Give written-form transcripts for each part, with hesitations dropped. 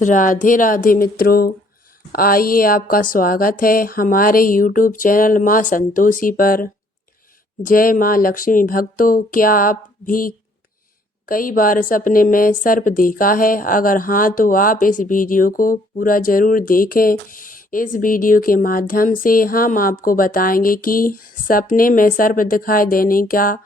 राधे राधे मित्रों। आइए, आपका स्वागत है हमारे YouTube चैनल माँ संतोषी पर। जय माँ लक्ष्मी। भक्तों, क्या आप भी कई बार सपने में सर्प देखा है? अगर हाँ, तो आप इस वीडियो को पूरा ज़रूर देखें। इस वीडियो के माध्यम से हम आपको बताएंगे कि सपने में सर्प दिखाई देने का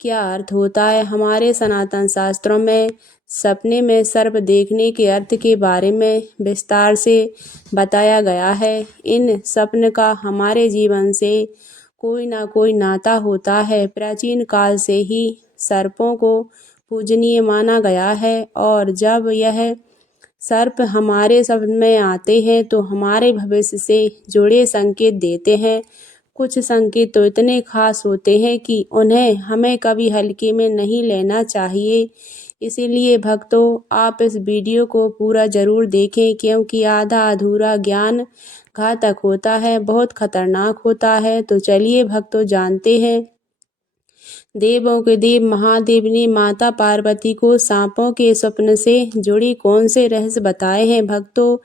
क्या अर्थ होता है। हमारे सनातन शास्त्रों में सपने में सर्प देखने के अर्थ के बारे में विस्तार से बताया गया है। इन सपन का हमारे जीवन से कोई ना कोई नाता होता है। प्राचीन काल से ही सर्पों को पूजनीय माना गया है और जब यह सर्प हमारे सपन में आते हैं तो हमारे भविष्य से जुड़े संकेत देते हैं। कुछ संकेत तो इतने खास होते हैं कि उन्हें हमें कभी हल्के में नहीं लेना चाहिए। इसीलिए भक्तों, आप इस वीडियो को पूरा ज़रूर देखें, क्योंकि आधा अधूरा ज्ञान घातक होता है, बहुत खतरनाक होता है। तो चलिए भक्तों, जानते हैं देवों के देव महादेव ने माता पार्वती को सांपों के स्वप्न से जुड़ी कौन से रहस्य बताए हैं। भक्तों,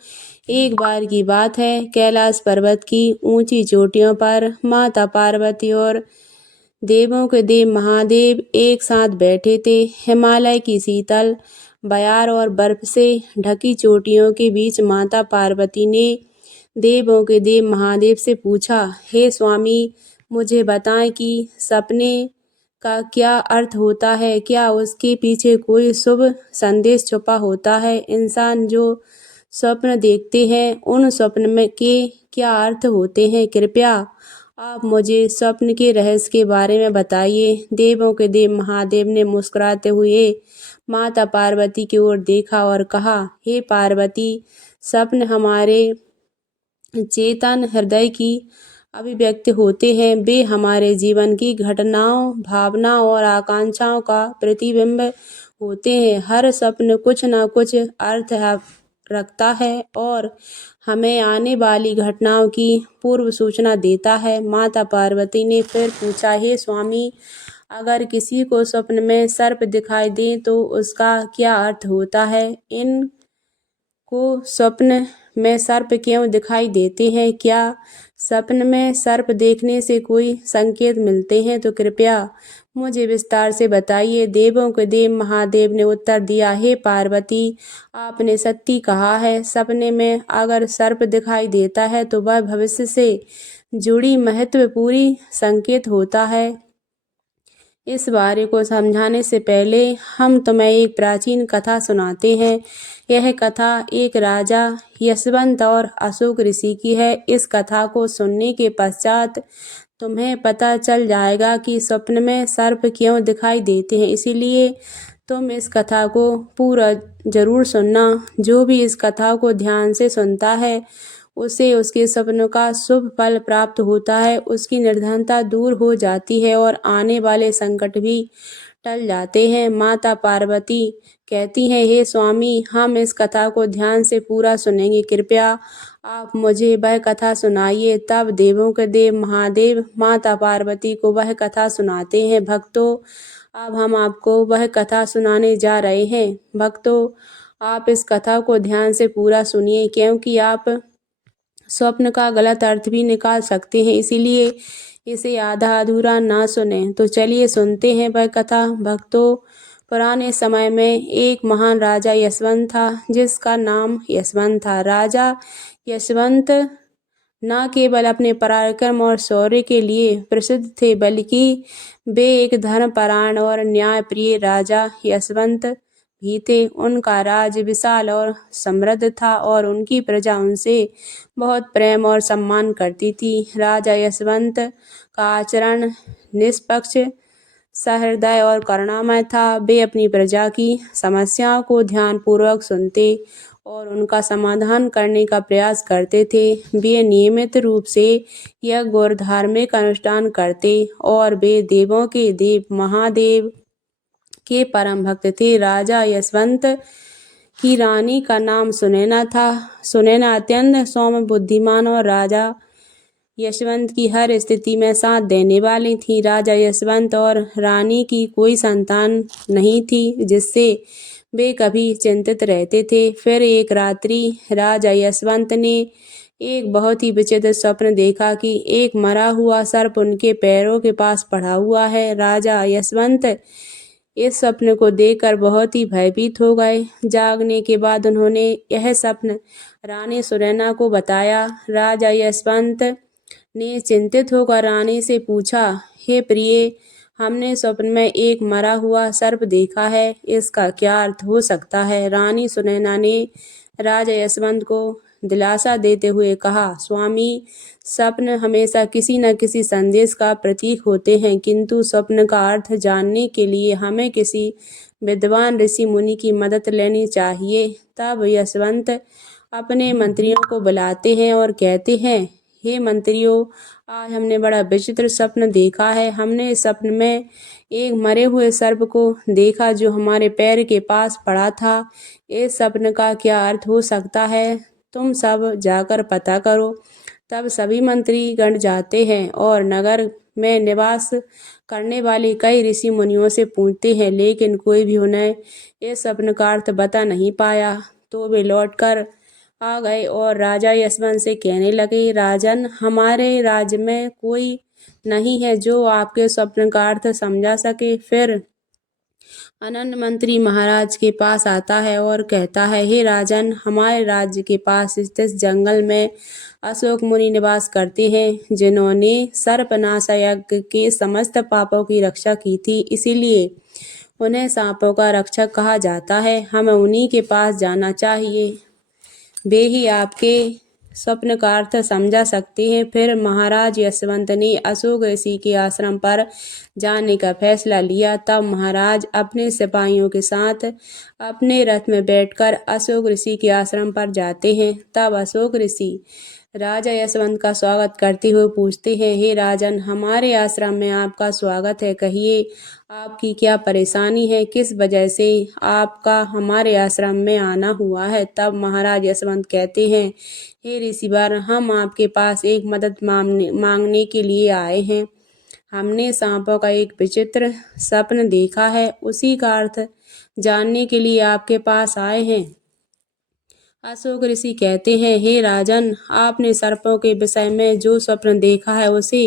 एक बार की बात है, कैलाश पर्वत की ऊंची चोटियों पर माता पार्वती और देवों के देव महादेव एक साथ बैठे थे। हिमालय की शीतल बयार और बर्फ से ढकी चोटियों के बीच माता पार्वती ने देवों के देव महादेव से पूछा, हे स्वामी, मुझे बताएं कि सपने का क्या अर्थ होता है? क्या उसके पीछे कोई शुभ संदेश छुपा होता है? इंसान जो स्वप्न देखते हैं, उन स्वप्न में के क्या अर्थ होते हैं? कृपया आप मुझे स्वप्न के रहस्य के बारे में बताइए। देवों के देव महादेव ने मुस्कुराते हुए माता पार्वती की ओर देखा और कहा, हे पार्वती, स्वप्न हमारे चेतन हृदय की अभिव्यक्ति होते हैं। वे हमारे जीवन की घटनाओं, भावनाओं और आकांक्षाओं का प्रतिबिंब होते हैं। हर स्वप्न कुछ न कुछ अर्थ रखता है और हमें आने वाली घटनाओं की पूर्व सूचना देता है। माता पार्वती ने फिर पूछा, हे स्वामी, अगर किसी को स्वप्न में सर्प दिखाई दे तो उसका क्या अर्थ होता है? इन को स्वप्न में सर्प क्यों दिखाई देते हैं? क्या स्वप्न में सर्प देखने से कोई संकेत मिलते हैं? तो कृपया मुझे विस्तार से बताइए। देवों के देव महादेव ने उत्तर दिया, हे पार्वती, आपने सत्य कहा है। सपने में अगर सर्प दिखाई देता है तो वह भविष्य से जुड़ी महत्वपूर्ण संकेत होता है। इस बारे को समझाने से पहले हम तुम्हें एक प्राचीन कथा सुनाते हैं। यह कथा एक राजा यशवंत और अशोक ऋषि की है। इस कथा को सुनने के पश्चात तुम्हें पता चल जाएगा कि स्वप्न में सर्प क्यों दिखाई देते हैं। इसीलिए तुम इस कथा को पूरा ज़रूर सुनना। जो भी इस कथा को ध्यान से सुनता है उसे उसके सपनों का शुभ फल प्राप्त होता है, उसकी निर्धनता दूर हो जाती है और आने वाले संकट भी टल जाते हैं। माता पार्वती कहती हैं, हे स्वामी, हम इस कथा को ध्यान से पूरा सुनेंगे। कृपया आप मुझे वह कथा सुनाइए। तब देवों के देव महादेव माता पार्वती को वह कथा सुनाते हैं। भक्तों, अब हम आपको वह कथा सुनाने जा रहे हैं। भक्तों, आप इस कथा को ध्यान से पूरा सुनिए, क्योंकि आप स्वप्न का गलत अर्थ भी निकाल सकते हैं। इसीलिए इसे आधा अधूरा ना सुने। तो चलिए सुनते हैं वह कथा। भक्तों, पुराने समय में एक महान राजा यशवंत था, जिसका नाम यशवंत था। राजा यशवंत न केवल अपने पराक्रम और शौर्य के लिए प्रसिद्ध थे, बल्कि वे एक धर्मपरायण और न्यायप्रिय राजा यशवंत भी थे। उनका राज्य विशाल और समृद्ध था और उनकी प्रजा उनसे बहुत प्रेम और सम्मान करती थी। राजा यशवंत का आचरण निष्पक्ष, सहृदय और करुणामय था। वे अपनी प्रजा की समस्याओं को ध्यानपूर्वक सुनते और उनका समाधान करने का प्रयास करते थे। वे नियमित रूप से यज्ञ और धार्मिक अनुष्ठान करते और वे देवों के देव महादेव के परम भक्त थे। राजा यशवंत की रानी का नाम सुनैना था। सुनैना अत्यंत सौम्य, बुद्धिमान और राजा यशवंत की हर स्थिति में साथ देने वाली थी। राजा यशवंत और रानी की कोई संतान नहीं थी, जिससे वे कभी चिंतित रहते थे। फिर एक रात्रि राजा यशवंत ने एक बहुत ही विचित्र स्वप्न देखा कि एक मरा हुआ सर्प उनके पैरों के पास पड़ा हुआ है। राजा यशवंत इस स्वप्न को देखकर बहुत ही भयभीत हो गए। जागने के बाद उन्होंने यह स्वप्न रानी सुनैना को बताया। राजा यशवंत ने चिंतित होकर रानी से पूछा, हे प्रिय, हमने स्वप्न में एक मरा हुआ सर्प देखा है, इसका क्या अर्थ हो सकता है? रानी सुनैना ने राजा यशवंत को दिलासा देते हुए कहा, स्वामी, स्वप्न हमेशा किसी न किसी संदेश का प्रतीक होते हैं, किंतु स्वप्न का अर्थ जानने के लिए हमें किसी विद्वान ऋषि मुनि की मदद लेनी चाहिए। तब यशवंत अपने मंत्रियों को बुलाते हैं और कहते हैं, हे मंत्रियों, आज हमने बड़ा विचित्र स्वप्न देखा है। हमने इस स्वप्न में एक मरे हुए सर्प को देखा जो हमारे पैर के पास पड़ा था। इस स्वप्न का क्या अर्थ हो सकता है? तुम सब जाकर पता करो। तब सभी मंत्री गण जाते हैं और नगर में निवास करने वाले कई ऋषि मुनियों से पूछते हैं, लेकिन कोई भी उन्हें इस स्वप्न का अर्थ बता नहीं पाया। तो वे लौटकर आ गए और राजा यशवंत से कहने लगे, राजन, हमारे राज्य में कोई नहीं है जो आपके स्वप्न का अर्थ समझा सके। फिर अनंत मंत्री महाराज के पास आता है और कहता है, हे राजन, हमारे राज्य के पास स्थित जंगल में अशोक मुनि निवास करते हैं, जिन्होंने सर्पनाश यज्ञ के समस्त पापों की रक्षा की थी, इसीलिए उन्हें सांपों का रक्षक कहा जाता है। हमें उन्हीं के पास जाना चाहिए, वे ही आपके स्वप्न का अर्थ समझा सकते हैं। फिर महाराज यशवंत ने अशोक ऋषि के आश्रम पर जाने का फैसला लिया। तब महाराज अपने सिपाहियों के साथ अपने रथ में बैठकर अशोक ऋषि के आश्रम पर जाते हैं। तब अशोक ऋषि राजा यशवंत का स्वागत करते हुए पूछते हैं, हे राजन, हमारे आश्रम में आपका स्वागत है, कहिए आपकी क्या परेशानी है, किस वजह से आपका हमारे आश्रम में आना हुआ है? तब महाराज यशवंत कहते हैं, हे ऋषिवर, हम आपके पास एक मदद मांगने के लिए आए हैं। हमने सांपों का एक विचित्र स्वप्न देखा है, उसी का अर्थ जानने के लिए आपके पास आए हैं। अशोक ऋषि कहते हैं, हे राजन, आपने सर्पों के विषय में जो स्वप्न देखा है उसे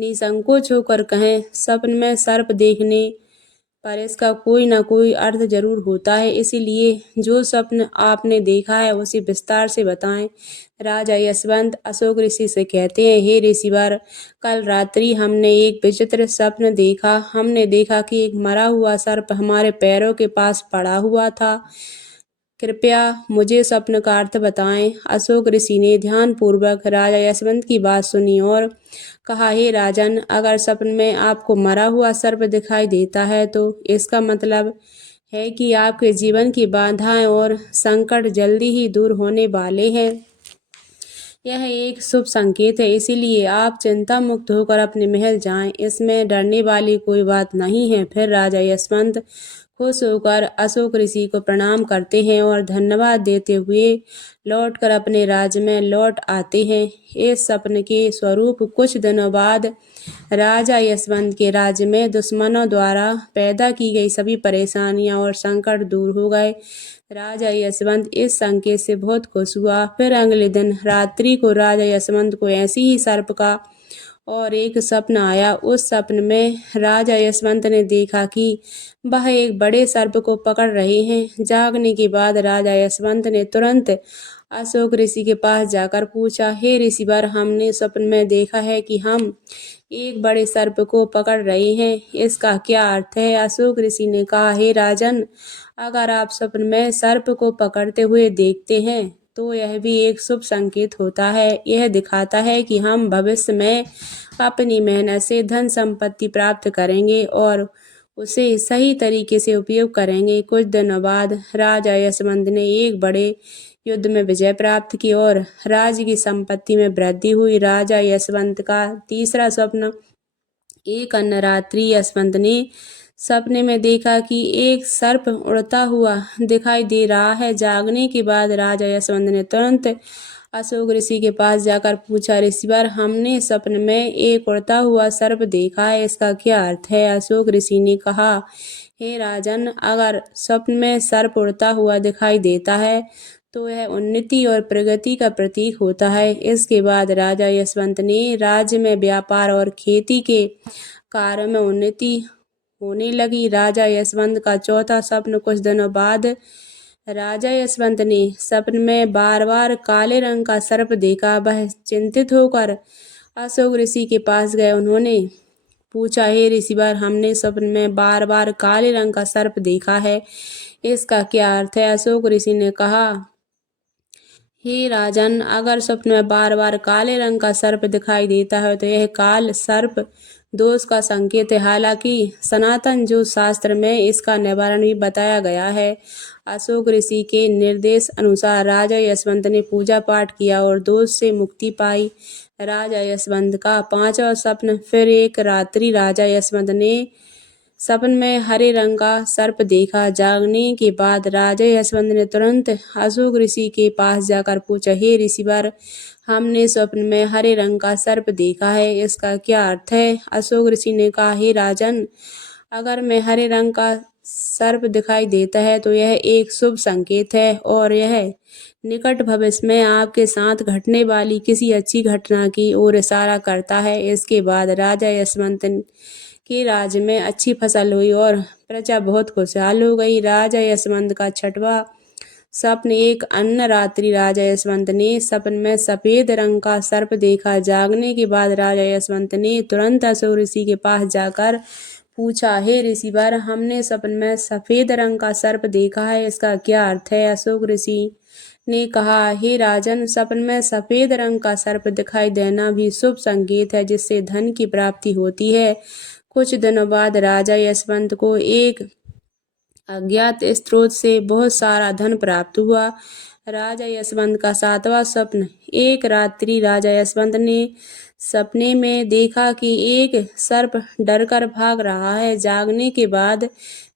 निसंकोच होकर कहें। स्वप्न में सर्प देखने पर इसका कोई न कोई अर्थ जरूर होता है, इसीलिए जो स्वप्न आपने देखा है उसे विस्तार से बताएं। राजा यशवंत अशोक ऋषि से कहते हैं, हे ऋषिवर, कल रात्रि हमने एक विचित्र स्वप्न देखा। हमने देखा कि एक मरा हुआ सर्प हमारे पैरों के पास पड़ा हुआ था। कृपया मुझे स्वप्न का अर्थ बताएं। अशोक ऋषि ने ध्यानपूर्वक राजा यशवंत की बात सुनी और कहा, हे राजन, अगर स्वप्न में आपको मरा हुआ सर्प दिखाई देता है तो इसका मतलब है कि आपके जीवन की बाधाएं और संकट जल्दी ही दूर होने वाले हैं। यह एक शुभ संकेत है, इसीलिए आप चिंता मुक्त होकर अपने महल जाएं। इसमें डरने वाली कोई बात नहीं है। फिर राजा यशवंत खुश होकर अशोक ऋषि को प्रणाम करते हैं और धन्यवाद देते हुए लौटकर अपने राज्य में लौट आते हैं। इस स्वप्न के स्वरूप कुछ दिनों बाद राजा यशवंत के राज्य में दुश्मनों द्वारा पैदा की गई सभी परेशानियां और संकट दूर हो गए। राजा यशवंत इस संकेत से बहुत खुश हुआ। फिर अगले दिन रात्रि को राजा यशवंत को ऐसी ही सर्प का और एक स्वप्न आया। उस स्वप्न में राजा यशवंत ने देखा कि वह एक बड़े सर्प को पकड़ रहे हैं। जागने के बाद राजा यशवंत ने तुरंत अशोक ऋषि के पास जाकर पूछा, हे ऋषिवर, हमने स्वप्न में देखा है कि हम एक बड़े सर्प को पकड़ रहे हैं, इसका क्या अर्थ है? अशोक ऋषि ने कहा, हे राजन, अगर आप स्वप्न में सर्प को पकड़ते हुए देखते हैं तो यह भी एक शुभ संकेत होता है। यह दिखाता है कि हम भविष्य में अपनी मेहनत से धन संपत्ति प्राप्त करेंगे और उसे सही तरीके से उपयोग करेंगे। कुछ दिनों बाद राजा यशवंत ने एक बड़े युद्ध में विजय प्राप्त की और राज्य की संपत्ति में वृद्धि हुई। राजा यशवंत का तीसरा स्वप्न। एक अन्य रात्रि यशवंत ने सपने में देखा कि एक सर्प उड़ता हुआ दिखाई दे रहा है। जागने के बाद राजा यशवंत ने तुरंत अशोक ऋषि के पास जाकर पूछा, ऋषिवर, हमने स्वप्न में एक उड़ता हुआ सर्प देखा है, इसका क्या अर्थ है? अशोक ऋषि ने कहा, हे राजन, अगर स्वप्न में सर्प उड़ता हुआ दिखाई देता है तो यह उन्नति और प्रगति का प्रतीक होता है। इसके बाद राजा यशवंत ने राज्य में व्यापार और खेती के कार्य में उन्नति होने लगी। राजा यशवंत का चौथा स्वप्न। कुछ दिनों बाद राजा यशवंत ने स्वप्न में बार बार काले रंग का सर्प देखा। वह चिंतित होकर अशोक ऋषि के पास गए। उन्होंने पूछा, हे ऋषिवर, हमने स्वप्न में बार बार काले रंग का सर्प देखा है, इसका क्या अर्थ है? अशोक ऋषि ने कहा, हे राजन, अगर स्वप्न में बार बार काले रंग का सर्प दिखाई देता है तो यह काल सर्प दोष का संकेत है। हालांकि सनातन ज्योतिष शास्त्र में इसका निवारण भी बताया गया है। अशोक ऋषि के निर्देश अनुसार राजा यशवंत ने पूजा पाठ किया और दोष से मुक्ति पाई। राजा यशवंत का पांचवा स्वप्न। फिर एक रात्रि राजा यशवंत ने स्वप्न में हरे रंग का सर्प देखा। जागने के बाद राजा यशवंत ने तुरंत अशोक ऋषि के पास जाकर पूछा, हे ऋषिवर, हमने स्वप्न में हरे रंग का सर्प देखा है, इसका क्या अर्थ है? अशोक ऋषि ने कहा, हे राजन, अगर में हरे रंग का सर्प दिखाई देता है तो यह एक शुभ संकेत है और यह निकट भविष्य में आपके साथ घटने वाली किसी अच्छी घटना की ओर इशारा करता है। इसके बाद राजा यशवंत के राज्य में अच्छी फसल हुई और प्रजा बहुत खुशहाल हो गई। राजा यशवंत का छठवां स्वप्न। एक अन्य रात्रि राजा यशवंत ने स्वप्न में सफेद रंग का सर्प देखा। जागने के बाद राजा यशवंत ने तुरंत अशोक ऋषि के पास जाकर पूछा, हे ऋषिवर, हमने स्वप्न में सफेद रंग का सर्प देखा है, इसका क्या अर्थ है? अशोक ऋषि ने कहा, हे राजन, स्वप्न में सफेद रंग का सर्प दिखाई देना भी शुभ संकेत है, जिससे धन की प्राप्ति होती है। कुछ दिनों बाद राजा यशवंत को एक अज्ञात स्रोत से बहुत सारा धन प्राप्त हुआ। राजा यशवंत का सातवां स्वप्न। एक रात्रि राजा यशवंत ने सपने में देखा कि एक सर्प डरकर भाग रहा है। जागने के बाद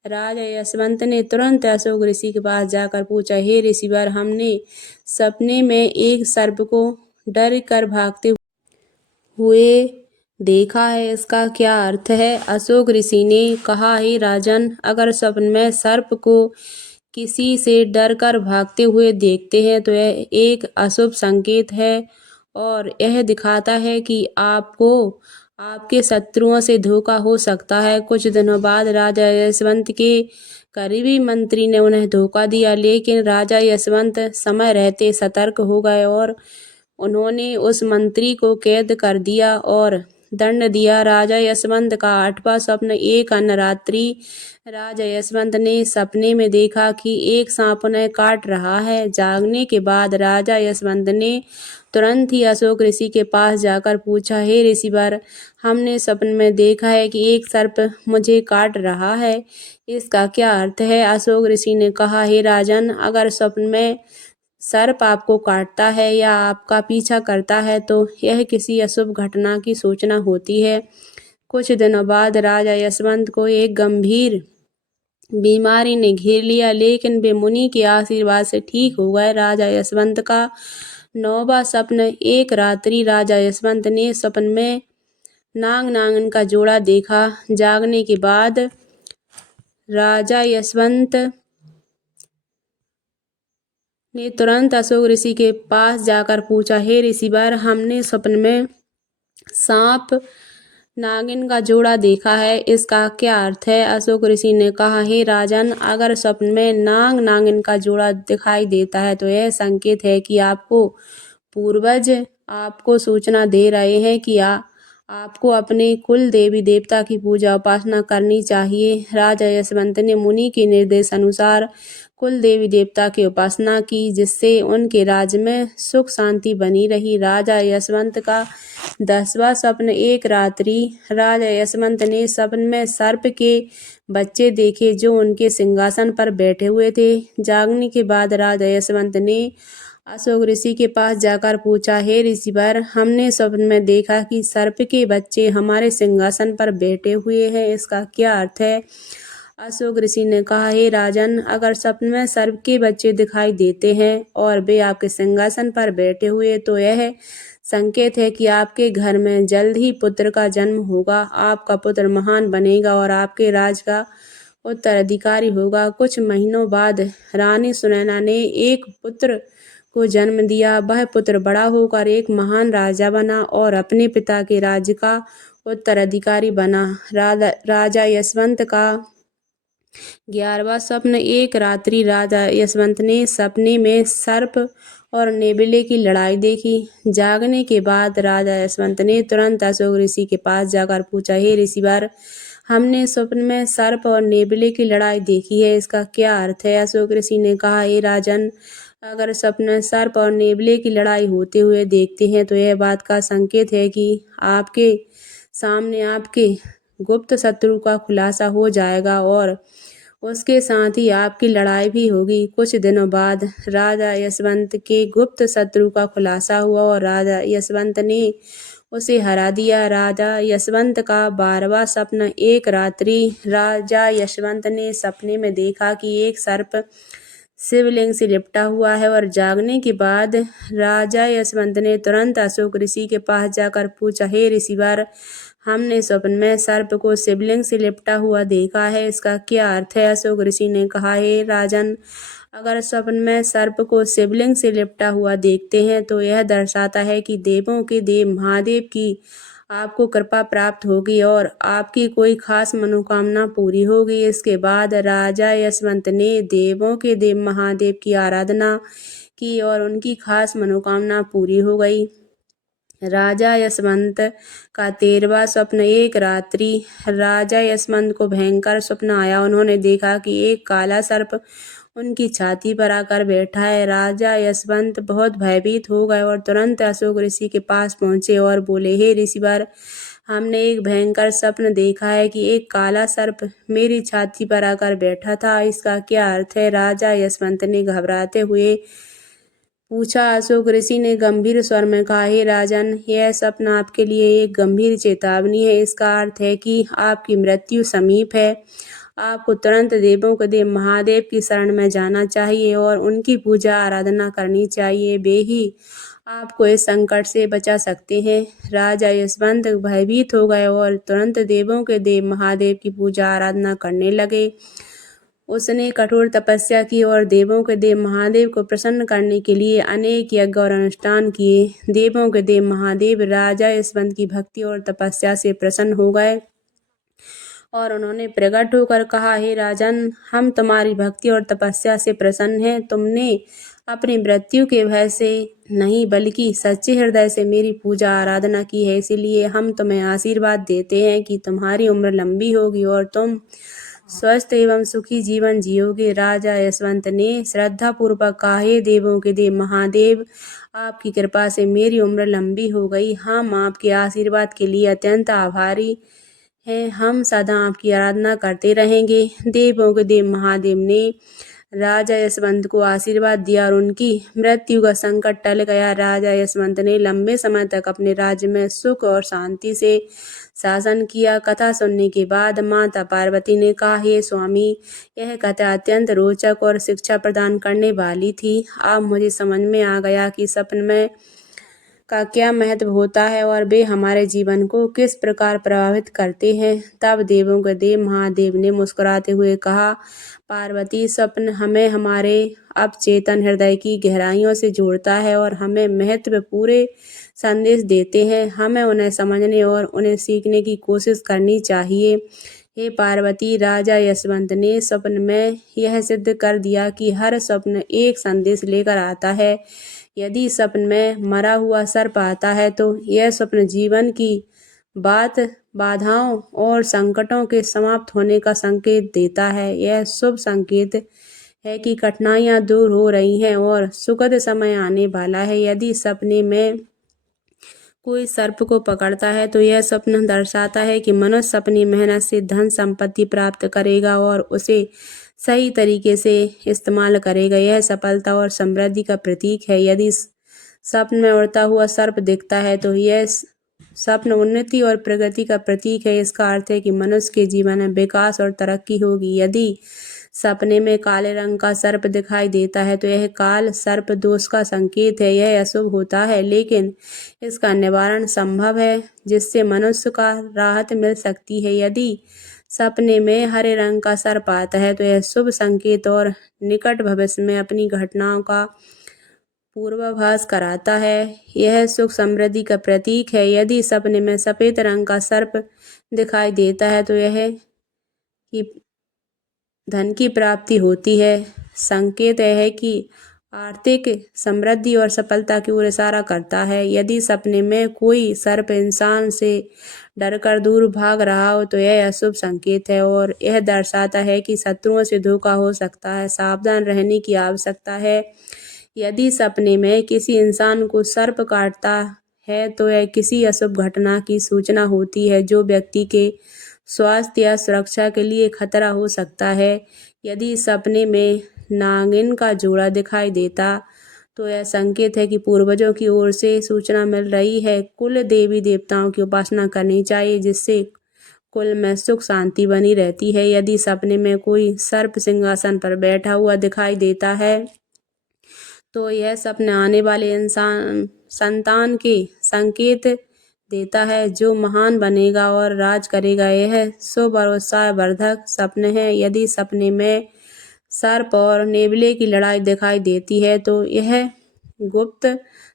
राजा यशवंत ने तुरंत अशोक ऋषि के पास जाकर पूछा, हे ऋषिवर, हमने सपने में एक सर्प को डर कर भागते हुए देखा है, इसका क्या अर्थ है? अशोक ऋषि ने कहा, हे राजन, अगर स्वप्न में सर्प को किसी से डर कर भागते हुए देखते हैं तो यह एक अशुभ संकेत है और यह दिखाता है कि आपको आपके शत्रुओं से धोखा हो सकता है। कुछ दिनों बाद राजा यशवंत के करीबी मंत्री ने उन्हें धोखा दिया, लेकिन राजा यशवंत समय रहते सतर्क हो गए और उन्होंने उस मंत्री को कैद कर दिया और दंड दिया। राजा यशवंत का आठवां स्वप्न। एक अन्य रात्रि राजा यशवंत ने सपने में देखा कि एक सांप उन्हें काट रहा है। जागने के बाद राजा यशवंत ने तुरंत ही अशोक ऋषि के पास जाकर पूछा, हे ऋषिवर, हमने स्वप्न में देखा है कि एक सर्प मुझे काट रहा है, इसका क्या अर्थ है? अशोक ऋषि ने कहा, हे राजन, अगर स्वप्न में सर्प आपको काटता है या आपका पीछा करता है तो यह किसी अशुभ घटना की सूचना होती है। कुछ दिनों बाद राजा यशवंत को एक गंभीर बीमारी ने घेर लिया, लेकिन वे मुनि के आशीर्वाद से ठीक हो गए। राजा यशवंत का नौवां स्वप्न। एक रात्रि राजा यशवंत ने स्वप्न में नाग नागिन का जोड़ा देखा। जागने के बाद राजा यशवंत ने तुरंत अशोक ऋषि के पास जाकर पूछा, हे ऋषिवर, हमने स्वप्न में सांप नागिन का जोड़ा देखा है, इसका क्या अर्थ है? अशोक ऋषि ने कहा, हे राजन, अगर स्वप्न में नाग नागिन का जोड़ा दिखाई देता है तो यह संकेत है कि आपको पूर्वज आपको सूचना दे रहे हैं कि आपको अपने कुल देवी देवता की पूजा उपासना करनी चाहिए। राजा यशवंत ने मुनि के निर्देश अनुसार कुल देवी देवता की उपासना की, जिससे उनके राज्य में सुख शांति बनी रही। राजा यशवंत का 10वां स्वप्न। एक रात्रि राजा यशवंत ने स्वप्न में सर्प के बच्चे देखे जो उनके सिंहासन पर बैठे हुए थे। जागने के बाद राजा यशवंत ने अशोक ऋषि के पास जाकर पूछा, हे ऋषिवर, हमने स्वप्न में देखा कि सर्प के बच्चे हमारे सिंहासन पर बैठे हुए हैं, इसका क्या अर्थ है? अशोक ऋषि ने कहा, हे राजन, अगर स्वप्न में सर्प के बच्चे दिखाई देते हैं और वे आपके सिंहासन पर बैठे हुए तो यह संकेत है कि आपके घर में जल्द ही पुत्र का जन्म होगा। आपका पुत्र महान बनेगा और आपके राज का उत्तराधिकारी होगा। कुछ महीनों बाद रानी सुनैना ने एक पुत्र को जन्म दिया। वह पुत्र बड़ा होकर एक महान राजा बना और अपने पिता के राज्य का उत्तराधिकारी बना। राजा यशवंत का 11वां स्वप्न। एक रात्रि राजा यशवंत ने सपने में सर्प और नेबले की लड़ाई देखी। जागने के बाद राजा यशवंत ने तुरंत अशोक ऋषि के पास जाकर पूछा, हे ऋषिवर, हमने स्वप्न में सर्प और नेबले की लड़ाई देखी है, इसका क्या अर्थ है? अशोक ऋषि ने कहा, हे राजन, अगर स्वप्न में सर्प और नेबले की लड़ाई होते हुए देखते हैं तो यह बात का संकेत है कि आपके सामने आपके गुप्त शत्रु का खुलासा हो जाएगा और उसके साथ ही आपकी लड़ाई भी होगी। कुछ दिनों बाद राजा यशवंत के गुप्त शत्रु का खुलासा हुआ और राजा यशवंत ने उसे हरा दिया। राजा यशवंत का 12वां स्वप्न। एक रात्रि राजा यशवंत ने सपने में देखा कि एक सर्प शिवलिंग से लिपटा हुआ है और जागने के बाद राजा यशवंत ने तुरंत अशोक ऋषि के पास जाकर पूछा, हे ऋषिवर, हमने स्वप्न में सर्प को शिवलिंग से लिपटा हुआ देखा है, इसका क्या अर्थ है? अशोक ऋषि ने कहा, हे राजन, अगर स्वप्न में सर्प को शिवलिंग से लिपटा हुआ देखते हैं तो यह दर्शाता है कि देवों के देव महादेव की आपको कृपा प्राप्त होगी और आपकी कोई खास मनोकामना पूरी होगी। इसके बाद राजा यशवंत ने देवों के देव महादेव की आराधना की और उनकी खास मनोकामना पूरी हो गई। राजा यशवंत का 13वां स्वप्न। एक रात्रि राजा यशवंत को भयंकर स्वप्न आया। उन्होंने देखा कि एक काला सर्प उनकी छाती पर आकर बैठा है। राजा यशवंत बहुत भयभीत हो गए और तुरंत अशोक ऋषि के पास पहुंचे और बोले, हे ऋषिवर, हमने एक भयंकर स्वप्न देखा है कि एक काला सर्प मेरी छाती पर आकर बैठा था, इसका क्या अर्थ है? राजा यशवंत ने घबराते हुए पूछा। अशोक ऋषि ने गंभीर स्वर में कहा, हे राजन, यह स्वप्न आपके लिए एक गंभीर चेतावनी है। इसका अर्थ है कि आपकी मृत्यु समीप है। आपको तुरंत देवों के देव महादेव की शरण में जाना चाहिए और उनकी पूजा आराधना करनी चाहिए। वे ही आपको इस संकट से बचा सकते हैं। राजा यशवंत भयभीत हो गए और तुरंत देवों के देव महादेव की पूजा आराधना करने लगे। उसने कठोर तपस्या की और देवों के देव महादेव को प्रसन्न करने के लिए अनेक यज्ञ और अनुष्ठान किए। देवों के देव महादेव राजा यशवंत की भक्ति और तपस्या से प्रसन्न हो गए और उन्होंने प्रकट होकर कहा, हे राजन, हम तुम्हारी भक्ति और तपस्या से प्रसन्न हैं। तुमने अपनी मृत्यु के भय से नहीं बल्कि सच्चे हृदय से मेरी पूजा आराधना की है, इसीलिए हम तुम्हें आशीर्वाद देते हैं कि तुम्हारी उम्र लंबी होगी और तुम स्वस्थ एवं सुखी जीवन जियोगे। राजा यशवंत ने श्रद्धा पूर्वक कहा, हे देवों के देव महादेव, आपकी कृपा से मेरी उम्र लंबी हो गई। हम आपके आशीर्वाद के लिए अत्यंत आभारी हैं। हम सदा आपकी आराधना करते रहेंगे। देवों के देव महादेव ने राजा यशवंत को आशीर्वाद दिया और उनकी मृत्यु का संकट टल गया। राजा यशवंत ने लंबे समय तक अपने राज्य में सुख और शांति से शासन किया। कथा सुनने के बाद माता पार्वती ने कहा, हे स्वामी, यह कथा अत्यंत रोचक और शिक्षा प्रदान करने वाली थी। अब मुझे समझ में आ गया कि सपने में का क्या महत्व होता है और वे हमारे जीवन को किस प्रकार प्रभावित करते हैं। तब देवों के देव महादेव ने मुस्कुराते हुए कहा, पार्वती, स्वप्न हमें हमारे अवचेतन हृदय की गहराइयों से जोड़ता है और हमें महत्वपूर्ण संदेश देते हैं। हमें उन्हें समझने और उन्हें सीखने की कोशिश करनी चाहिए। हे पार्वती, राजा यशवंत ने स्वप्न में यह सिद्ध कर दिया कि हर स्वप्न एक संदेश लेकर आता है। यदि स्वप्न में मरा हुआ सर्प आता है तो यह स्वप्न जीवन की बाधाओं और संकटों के समाप्त होने का संकेत देता है। यह शुभ संकेत है कि कठिनाइयां दूर हो रही हैं और सुखद समय आने वाला है। यदि सपने में कोई सर्प को पकड़ता है तो यह स्वप्न दर्शाता है कि मनुष्य अपनी मेहनत से धन संपत्ति प्राप्त करेगा और उसे सही तरीके से इस्तेमाल करेगा। यह सफलता और समृद्धि का प्रतीक है। यदि स्वप्न में उड़ता हुआ सर्प दिखता है तो यह स्वप्न उन्नति और प्रगति का प्रतीक है। इसका अर्थ है कि मनुष्य के जीवन में विकास और तरक्की होगी। यदि सपने में काले रंग का सर्प दिखाई देता है तो यह काल सर्प दोष का संकेत है। यह अशुभ होता है, लेकिन इसका निवारण संभव है जिससे मनुष्य का राहत मिल सकती है। यदि सपने में हरे रंग का सर्प आता है तो यह शुभ संकेत और निकट भविष्य में अपनी घटनाओं का पूर्वाभास कराता है। यह सुख समृद्धि का प्रतीक है। यदि सपने में सफेद रंग का सर्प दिखाई देता है तो यह कि धन की प्राप्ति होती है। संकेत यह है कि आर्थिक समृद्धि और सफलता की ओर इशारा करता है। यदि सपने में कोई सर्प इंसान से डरकर दूर भाग रहा हो तो यह अशुभ संकेत है और यह दर्शाता है कि शत्रुओं से धोखा हो सकता है, सावधान रहने की आवश्यकता है। यदि सपने में किसी इंसान को सर्प काटता है तो यह किसी अशुभ घटना की सूचना होती है जो व्यक्ति के स्वास्थ्य या सुरक्षा के लिए खतरा हो सकता है। यदि सपने में नागिन का जोड़ा दिखाई देता तो यह संकेत है कि पूर्वजों की ओर से सूचना मिल रही है। कुल देवी देवताओं की उपासना करनी चाहिए जिससे कुल में सुख शांति बनी रहती है। यदि सपने में कोई सर्प सिंहासन पर बैठा हुआ दिखाई देता है तो यह सपने आने वाले इंसान संतान के संकेत देता है जो महान बनेगा और राज करेगा। यह शुभ और उत्साहवर्धक सपने हैं। यदि सपने में सर्प और नेवले की लड़ाई दिखाई देती है तो यह गुप्त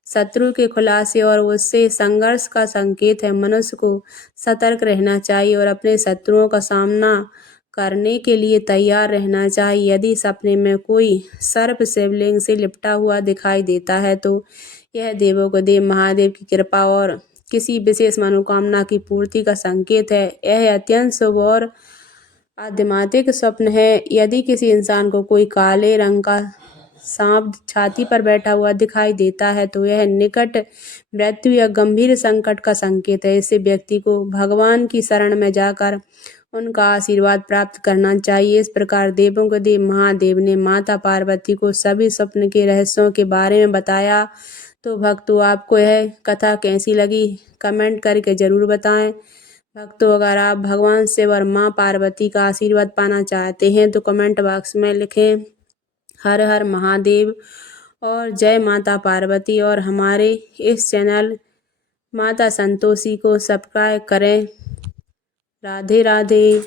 शत्रु के खुलासे और उससे संघर्ष का संकेत है। मनुष्य को सतर्क रहना चाहिए और अपने शत्रुओं का सामना करने के लिए तैयार रहना चाहिए। यदि सपने में कोई सर्प शिवलिंग से लिपटा हुआ दिखाई देता है तो यह देवों को देव महादेव की कृपा और किसी विशेष मनोकामना की पूर्ति का संकेत है। यह अत्यंत शुभ और आध्यात्मिक स्वप्न है। यदि किसी इंसान को कोई काले रंग का सांप छाती पर बैठा हुआ दिखाई देता है तो यह निकट मृत्यु या गंभीर संकट का संकेत है। इससे व्यक्ति को भगवान की शरण में जाकर उनका आशीर्वाद प्राप्त करना चाहिए। इस प्रकार देवों के देव महादेव ने माता पार्वती को सभी स्वप्न के रहस्यों के बारे में बताया। तो भक्तों, आपको यह कथा कैसी लगी कमेंट करके ज़रूर बताएं। भक्तों, अगर आप भगवान शिव और माँ पार्वती का आशीर्वाद पाना चाहते हैं तो कमेंट बॉक्स में लिखें हर हर महादेव और जय माता पार्वती और हमारे इस चैनल माता संतोषी को सब्सक्राइब करें। राधे राधे।